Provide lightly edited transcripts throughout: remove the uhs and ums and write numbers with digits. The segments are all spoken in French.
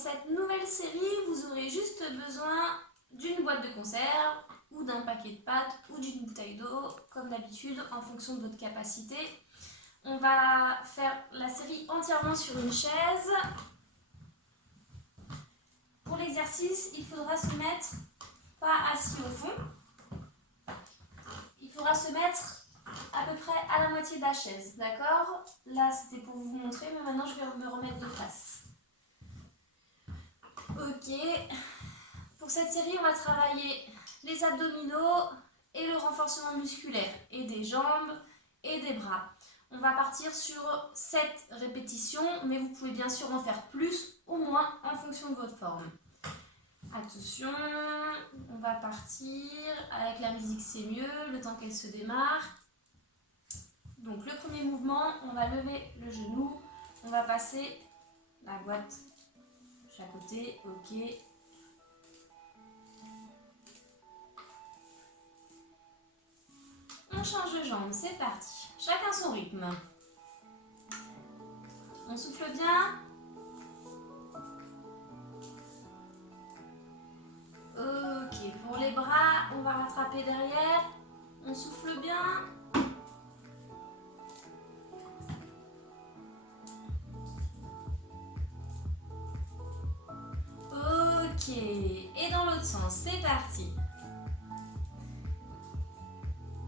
cette nouvelle série, vous aurez juste besoin d'une boîte de conserve ou d'un paquet de pâtes ou d'une bouteille d'eau, comme d'habitude, en fonction de votre capacité. On va faire la série entièrement sur une chaise. Pour l'exercice, il faudra se mettre pas assis au fond. Il faudra se mettre à peu près à la moitié de la chaise, d'accord? Là, c'était pour vous montrer, mais maintenant, je vais me remettre de face. Ok. Pour cette série, on va travailler les abdominaux et le renforcement musculaire, et des jambes et des bras. On va partir sur 7 répétitions, mais vous pouvez bien sûr en faire plus ou moins en fonction de votre forme. Attention, on va partir. Avec la musique, c'est mieux, le temps qu'elle se démarre. Donc le premier mouvement, on va lever le genou, on va passer la boîte de chaque côté, ok. On change de jambe, c'est parti. Chacun son rythme. On souffle bien. Ok, pour les bras, on va rattraper derrière. On souffle bien. Ok, et dans l'autre sens, c'est parti.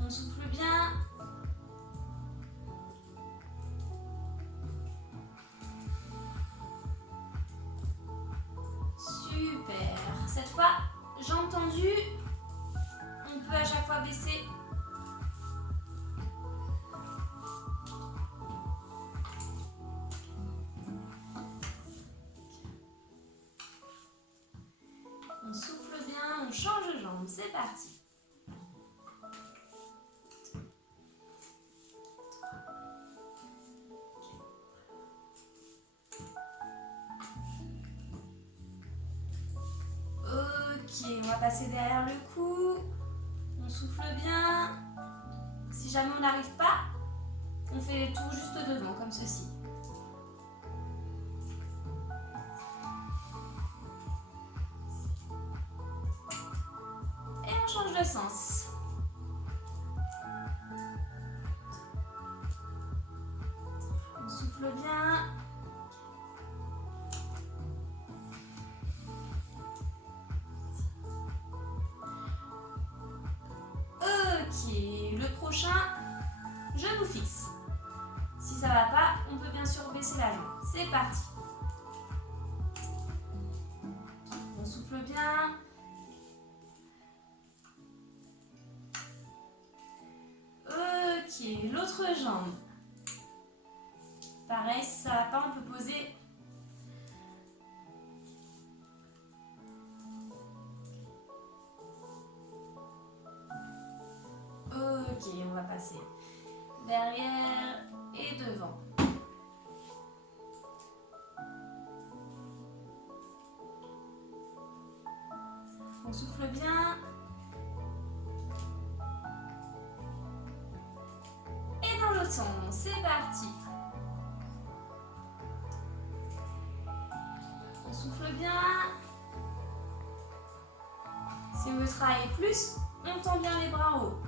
On souffle bien. Super. Cette fois, jambes tendues. On peut à chaque fois baisser. On souffle bien, on change de jambe. C'est parti. Ok, on va passer derrière le cou. On souffle bien. Si jamais on n'arrive pas, on fait les tours juste devant, comme ceci. Et on change de sens. On souffle bien. Ok, le prochain, genou fixe. Si ça va pas, on peut bien sûr baisser la jambe. C'est parti. On souffle bien. Ok, l'autre jambe. Pareil, si ça va pas, on peut poser. Ok, on va passer derrière et devant. On souffle bien. Et dans l'autre sens, c'est parti. On souffle bien. Si on veut travailler plus, on tend bien les bras en haut.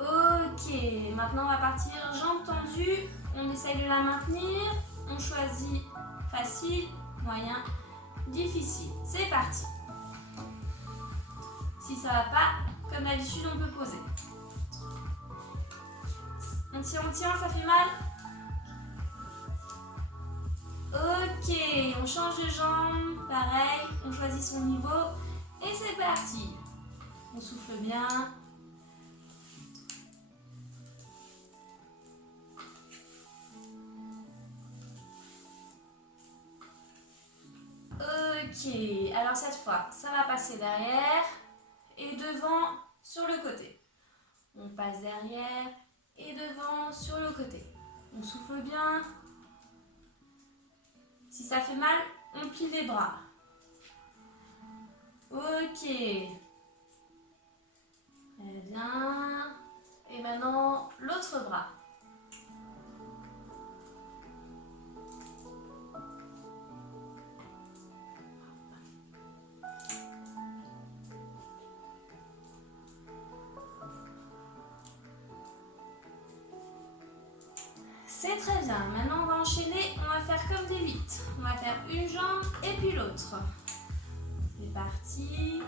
Ok, maintenant on va partir jambes tendues. On essaye de la maintenir. On choisit facile, moyen, difficile. C'est parti. Si ça va pas, comme d'habitude, on peut poser. On tient, ça fait mal. Ok, on change de jambe, pareil, on choisit son niveau et c'est parti. On souffle bien. Ok, alors cette fois, ça va passer derrière et devant sur le côté. On passe derrière et devant sur le côté. On souffle bien. Si ça fait mal, on plie les bras. Ok. Très bien. Et maintenant, l'autre bras. C'est très bien. Maintenant, on va enchaîner. On va faire comme des 8. On va faire une jambe et puis l'autre. C'est parti.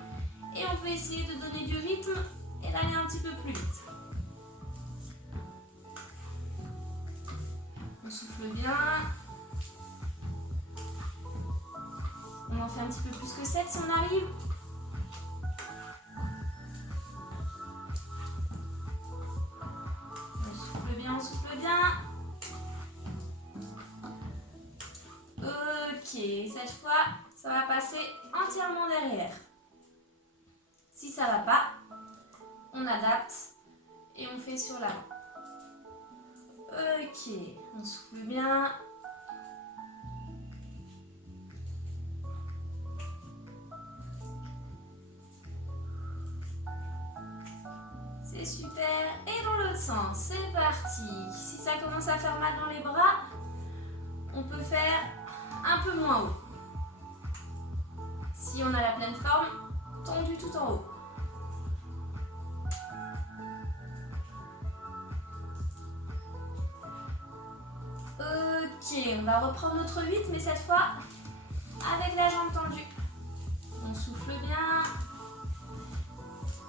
Et on peut essayer de donner du rythme et d'aller un petit peu plus vite. On souffle bien. On en fait un petit peu plus que 7 si on arrive. On souffle bien. Ok, cette fois, ça va passer entièrement derrière. Si ça va pas, on adapte et on fait sur l'avant. Ok, on souffle bien. C'est super. Et dans l'autre sens, c'est parti. Si ça commence à faire mal dans les bras, on peut faire un peu moins haut. Si on a la pleine forme, tendu tout en haut. Ok, on va reprendre notre 8, mais cette fois avec la jambe tendue. On souffle bien.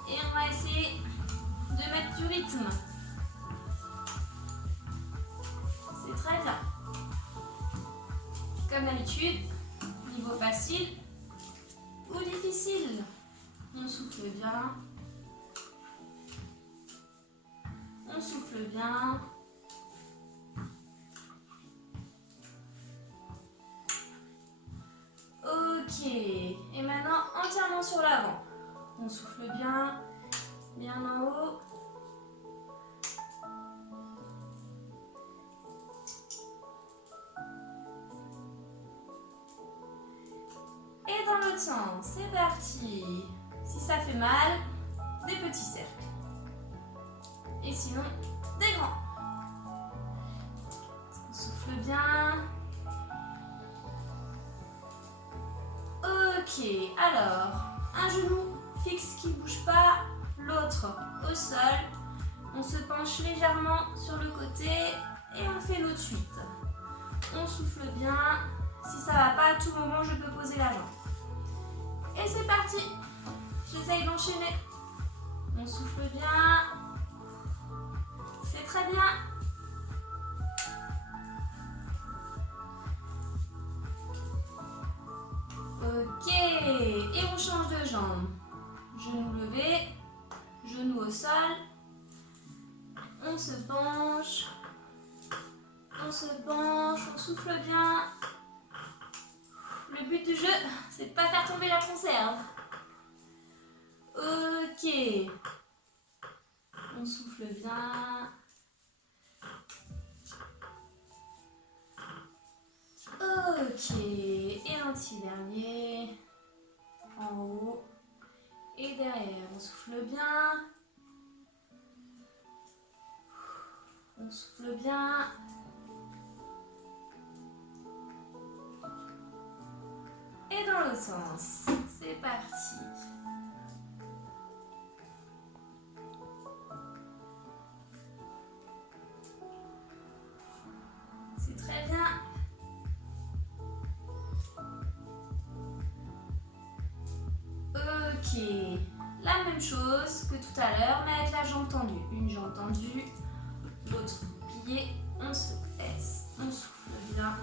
Et on va essayer de mettre du rythme. C'est très bien. Comme d'habitude, niveau facile ou difficile. On souffle bien. On souffle bien. Ok. Et maintenant, entièrement sur l'avant. On souffle bien, bien en haut. Et dans l'autre sens, c'est parti. Si ça fait mal, des petits cercles. Et sinon, des grands. On souffle bien. Ok, alors, un genou fixe qui ne bouge pas, l'autre au sol. On se penche légèrement sur le côté et on fait notre 8. On souffle bien. Si ça ne va pas, à tout moment, je peux poser la jambe. Et c'est parti. J'essaye d'enchaîner. On souffle bien. C'est très bien. Ok. Et on change de jambe. Genou levé. Genou au sol. On se penche. On se penche. On souffle bien. Le but du jeu, c'est de ne pas faire tomber la conserve. Ok. On souffle bien. Ok. Et un petit dernier. En haut. Et derrière. On souffle bien. On souffle bien. Et dans l'autre sens. C'est parti. C'est très bien. Ok. La même chose que tout à l'heure, mais avec la jambe tendue. Une jambe tendue, l'autre pliée. On se laisse. On souffle bien.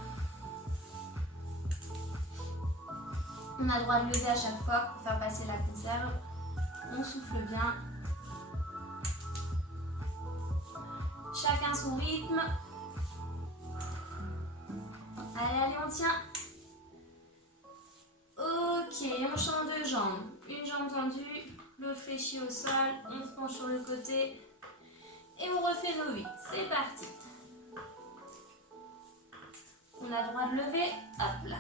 On a le droit de lever à chaque fois pour faire passer la conserve. On souffle bien. Chacun son rythme. Allez, allez, on tient. Ok, on change de jambe. Une jambe tendue, l'autre fléchie au sol. On se penche sur le côté. Et on refait nos 8. C'est parti. On a le droit de lever. Hop là.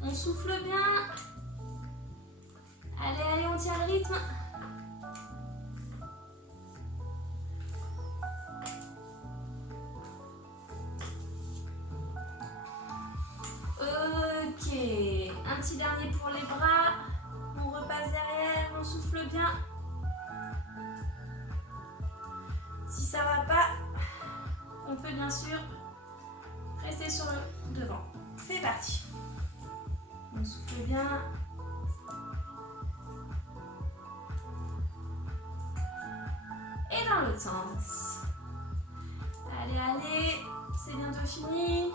On souffle bien. Allez, allez, on tient le rythme. Ok. Un petit dernier pour les bras. On repasse derrière. On souffle bien. Si ça va pas, pouvez bien sûr rester sur le devant. C'est parti. On souffle bien. Et dans l'autre sens. Allez, allez, c'est bientôt fini.